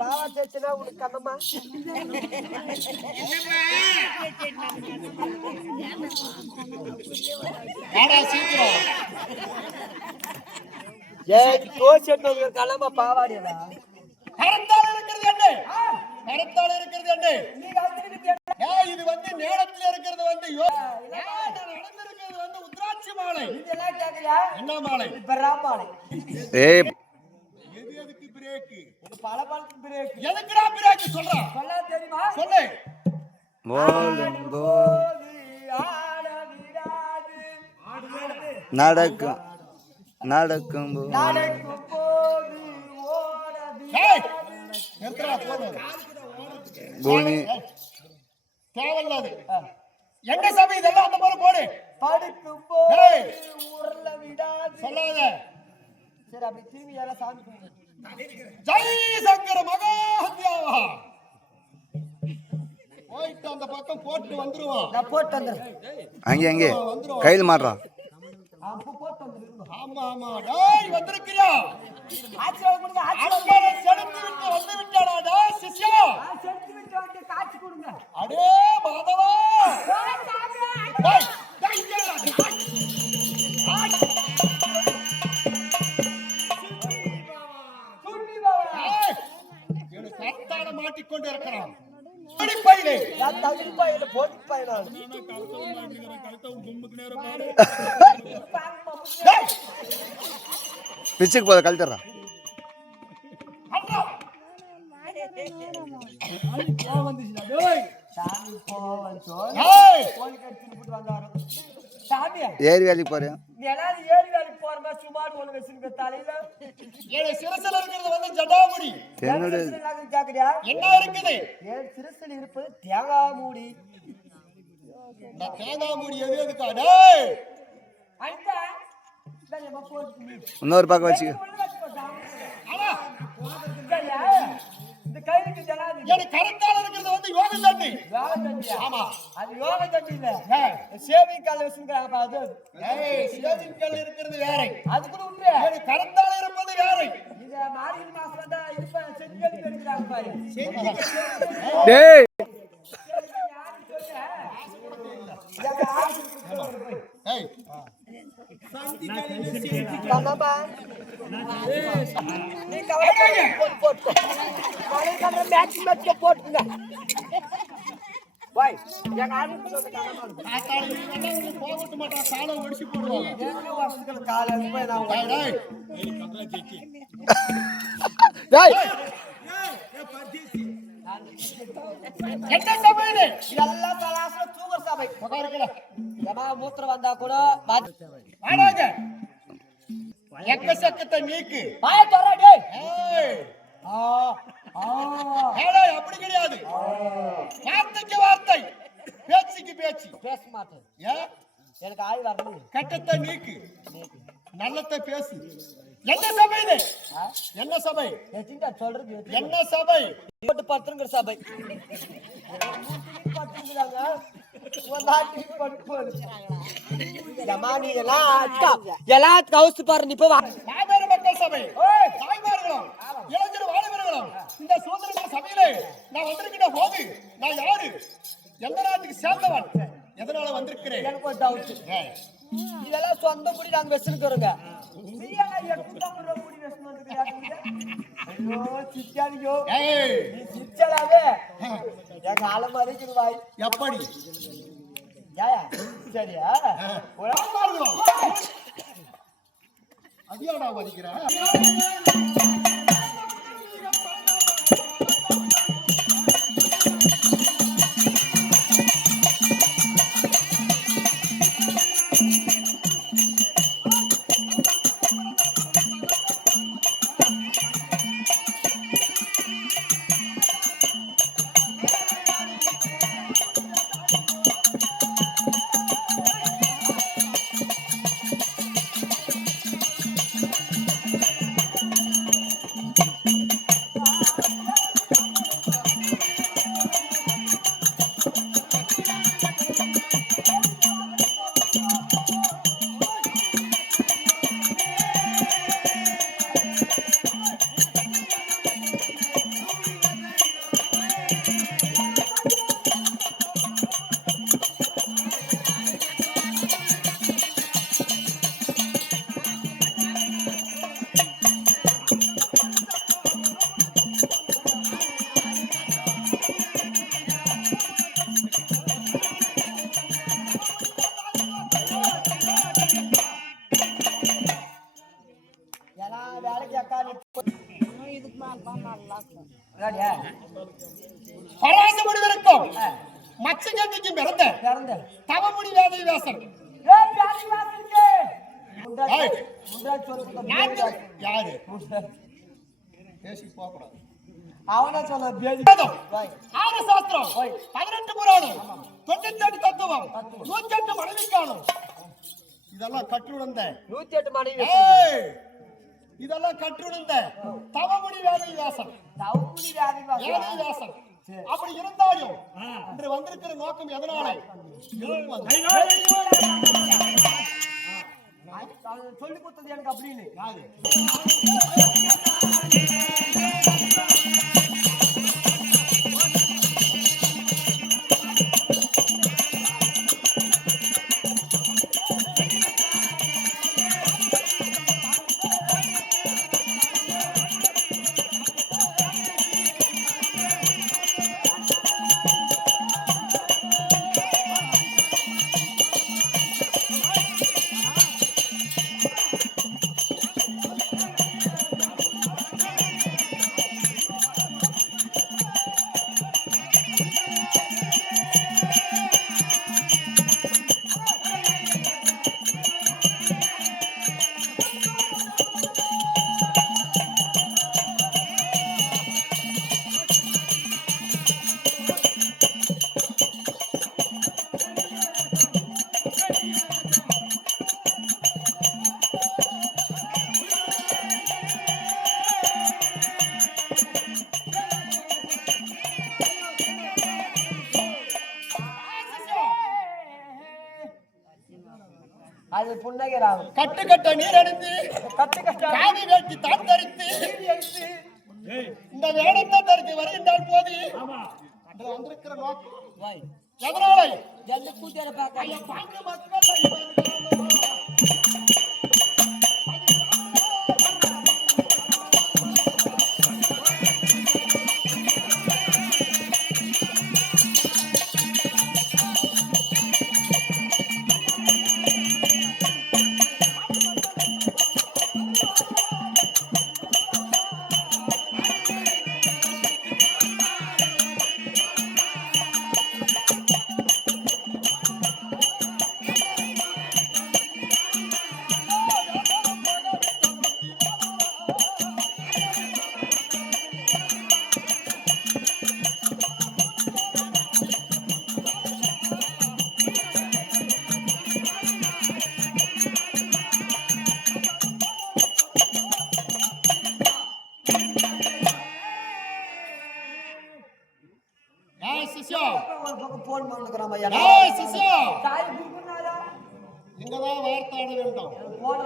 பாவா சேர்ச்சுனா உனக்கு கண்ணம்மா கண்ணம்மா பாவாடியா இது வந்து நேரத்தில் இருக்கிறது வந்து நடந்திருக்கிறது வந்து உத்ராட்சி மாலை. என்ன மாலை? மாலை. எதுக்கு பிரேக்? பல பலத்துக்கு பிரேக். எதுக்குடா பிரேக் சொல்றா? சொல்ல தெரியுமா? சொல்லு. நடக்கும் நடக்கும் போனி தேவையில்லாது எங்க சபை இதெல்லாம் அந்த மாதிரி போடு. படுக்கும் போது ஊர்ல விடாது சொல்லாத. சரி அப்படி திரும்பி யாரா சாமி கும்பிடு. ஜெய் சங்கர மகாத்யாவா போயிட்டு அந்த பக்கம் போட்டு வந்துருவான். நான் போட்டு வந்துறேன். அங்கே கையில் மாட்றான். ஆமா ஆமா டேய் வந்திருக்கியா? ஆசீர்வாதம் கொடுங்க. அம்பரை செலுத்தி விட்டு வந்து விட்டாடா டேய் சிஷ்யா. செலுத்தி விட்டு வந்து காட்சி கொடுங்க. அடே மாதவா நான் தகுதி பையில போட்டு பையனால பிச்சுக்கு போத கழட்டுறான் சாமி போவன் கோழி கடிச்சு போட்டு வந்தாரு சாமி ஏரி வேலைக்கு போறேன் எல்லாரும் ஏரி வேலைக்கு போற மாதிரி சுமார் ஒண்ணு வச்சிருக்க தலையில ஏழு சிரசில் இருக்கிறது வந்து ஜடாமுடி. என்னோட கேக்குறியா என்ன இருக்குது? ஏழு சிரசில் இருப்பது தேங்காய் மூடி. இந்த தேங்காய் மூடி எது எதுக்கா? டேய் ஐயா இன்னொரு பக்கம் வச்சுக்க இந்த கைக்கு ஜனாதி எனக்கு கரெக்டால இருக்கிறது வந்து யோக தண்ணி. யோக தண்ணியா? ஆமா. அது யோக தண்ணி இல்ல. சேவிங் கால் வச்சிருக்காங்க அது. ஏய் சேவிங் கால் இருக்கிறது வேற. அது கூட உண்மை. எனக்கு கரெக்டால இருப்பது வேற. இது மார்கழி மாசத்துல தான் இருப்ப செஞ்சு பெருக்குறாங்க பாரு. டேய் ஏய் மாமா நீ கவலை போட்டு நாளை கம்ம மேட்ச் போட்டுங்க பாய் எங்க ஆளுக்கு சொல்லுங்க ஆத்தாளி நீ வந்து போகட்ட மாட்டா காலை ஒடிச்சு போடுவாங்க. ஏங்க வருஷத்துக்கு காலை போய் நான் டேய் டேய் என்ன சபையிலே எல்லா தலாசல தூவர் சபை உட்காருங்கடா. ஜமா மூத்திர வந்தா கூட வாடாங்க. எக்கச்சக்கத்தை நீக்கு. பாய தரடா டேய் ஏய் ஆ ஆ ஏய் அப்படி கிடையாது. வார்த்தைக்கு வார்த்தை, பேச்சுக்கு பேச்சு. பேச மாட்டேன் ஏ எனக்கு ஆய் வரல கட்டத்தை நீக்கு, நல்லத்தை பேசு. என்ன சபை இது? என்ன சபை? எத்திண்டா சொல்றது என்ன சபை? போட்டு பத்துங்கற சபை பத்துங்கறாங்க ஒரு நாட்டி படுப்போது ஜமானி எல்லாத் கவுஸ் பாரு நீ போய் மாபெரு மக்கள் சபை. ஏய் தாய்மார்களும் இளைஞர் வாலிபர்களும் இந்த சுதந்திர சபையிலே நான் வந்திருக்கிற போது நான் யாரு, எந்த நாட்டுக்கு சேர்ந்தவன், எதனால வந்திருக்கிறேன் எனக்கு ஒரு டவுட். இதெல்லாம் சொந்த முடி நாங்க வச்சிருக்கிறோங்க. எங்க அலமாரிக்கு வாய் எப்படி சரியா அதிகாடா வதிக்கிறேன். பராச முடிவிருக்கும் மச்சகத்திக்கு பிறந்த தவமுடி வேதை வேசன் யாரு பேசி போகக்கூடாது. அவனா சொன்ன ஆறு சாஸ்திரம், 18 புராணம், 98 தத்துவம், 108 மனைவிக்கானம், இதெல்லாம் கற்றுணர்ந்த 108 மனைவி இதெல்லாம் கற்றுணர்ந்த தவமுடி வேதை வேசன். தவமுடி வேதை வேசன் அப்படி இருந்தாலும் இன்று வந்திருக்கிற நோக்கம் எதனால சொல்லி கொடுத்தது எனக்கு அப்படின்னு யாரு அது புன்னகைராகும். கட்டு கட்ட நீர் அடித்து கட்டு கஷ்டம் காவி வேட்டி தான் தரித்து இந்த வேடத்தை தரித்து வருகின்றால் போது அதுல வந்திருக்கிற நோக்கம் எதனால ஜல்லி கூட்டியார பார்க்க ஐயா, பாங்க மக்கள் சிஷ்யா ஒரு பக்கம் போன் பண்ணிக்கிறான் ஐயா. சிஷ்யா தாய் குடுக்குறாரா? இங்கதான் வார்த்தாட வேண்டும் போன்